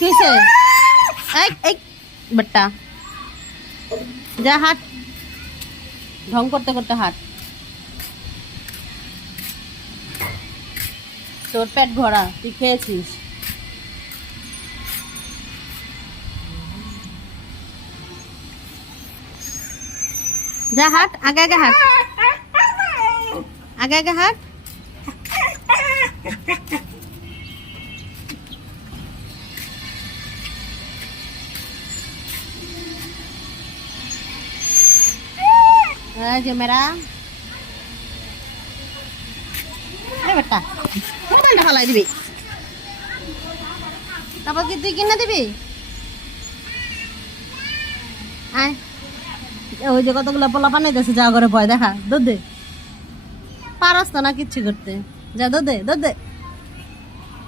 কিসে এই এই বেটা যা হাট ঢং করতে করতে হাট তোর পেট ভরা তুই খেয়েছিস যা হাট আগে আগে হাট আগে আগে হাট যে মেরা বেটা মোবাইলটা ফালাই দিবি তারপর কি তুই কিনে দিবি আয় ওই যে কতগুলো পোলা বানাইতেছে যা করে ভয় দেখা দুধ দে পারস তো না কিচ্ছু করতে যা দুধ দে